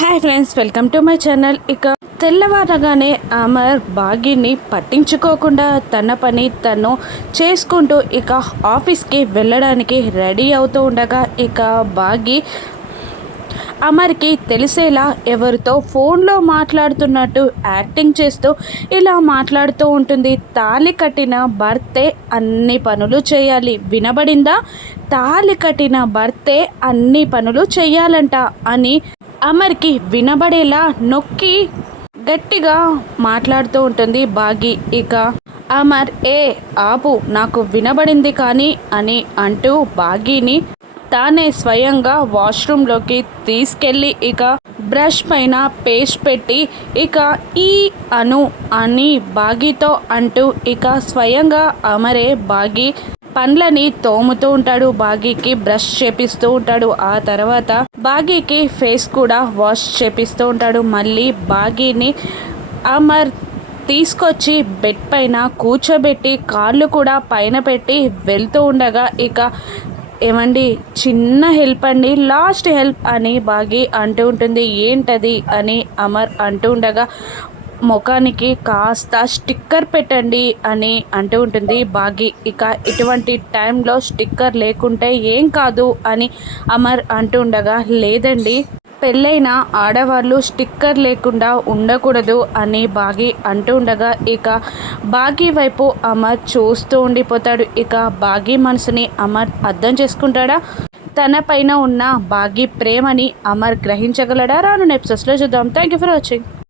Hi friends, welcome to my channel. ఇక తెల్లవారగానే అమర్ బాగీని పట్టించుకోకుండా తన పని తను చేసుకుంటూ ఇక ఆఫీస్కి వెళ్ళడానికి రెడీ అవుతూ ఉండగా ఇక బాగీ అమర్కి తెలిసేలా ఎవరితో ఫోన్లో మాట్లాడుతున్నట్టు యాక్టింగ్ చేస్తూ ఇలా మాట్లాడుతూ ఉంటుంది. తాళి కట్టిన భర్తే అన్ని పనులు చేయాలి, వినబడిందా? తాళి కట్టిన భర్తే అన్ని పనులు చేయాలంట అని అమర్కి వినబడేలా నొక్కి గట్టిగా మాట్లాడుతూ ఉంటుంది బాగీ. ఇక అమర్ ఆపు, నాకు వినబడింది కానీ అని అంటూ బాగీని తానే స్వయంగా వాష్రూమ్లోకి తీసుకెళ్ళి ఇక బ్రష్ పైన పేస్ట్ పెట్టి ఇక ఈ అను అని బాగీతో అంటూ ఇక స్వయంగా అమరే బాగీ పండ్లని తోముతూ ఉంటాడు. బాగీకి బ్రష్ చేపిస్తూ ఉంటాడు. ఆ తర్వాత బాగీకి ఫేస్ కూడా వాష్ చేపిస్తూ ఉంటాడు. మళ్ళీ బాగీని అమర్ తీసుకొచ్చి బెడ్ పైన కూర్చోబెట్టి కాళ్ళు కూడా పైన పెట్టి వెళ్తూ ఉండగా ఇక ఏమండి, చిన్న హెల్ప్ అండి, లాస్ట్ హెల్ప్ అని బాగీ అంటూ ఉంటుంది. ఏంటది అని అమర్ అంటూ ఉండగా ముఖానికి కాస్త స్టిక్కర్ పెట్టండి అని అంటూ ఉంటుంది బాగీ. ఇక ఇటువంటి టైంలో స్టిక్కర్ లేకుంటే ఏం కాదు అని అమర్ అంటూ ఉండగా లేదండి, పెళ్ళైన ఆడవాళ్ళు స్టిక్కర్ లేకుండా ఉండకూడదు అని బాగీ అంటూ ఉండగా ఇక బాగీ వైపు అమర్ చూస్తూ ఉండిపోతాడు. ఇక బాగీ మనసుని అమర్ అర్థం చేసుకుంటాడా? తన పైన ఉన్న బాగీ ప్రేమని అమర్ గ్రహించగలడా? రాను ఎపిసోడ్స్లో చూద్దాం. Thank you for watching.